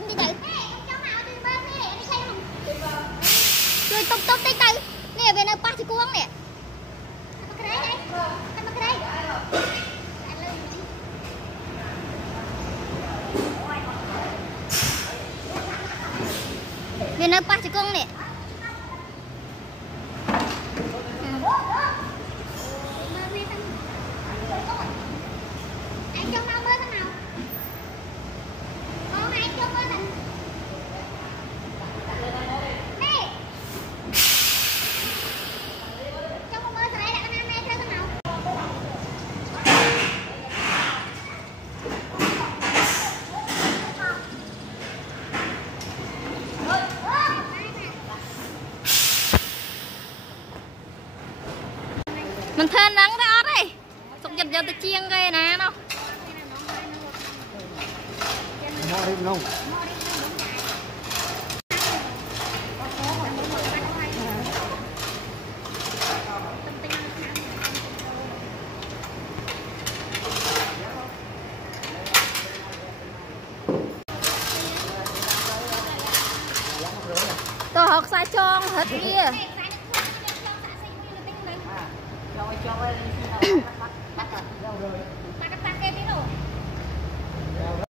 bên đi từ rồi tốc tốc tới từ nè về nơi ba thì cuống nè về nơi ba thì cuống nè mình thên nắng đó đây sụp giật giật chiên ghê nè nó tôi học sai tròn hết kia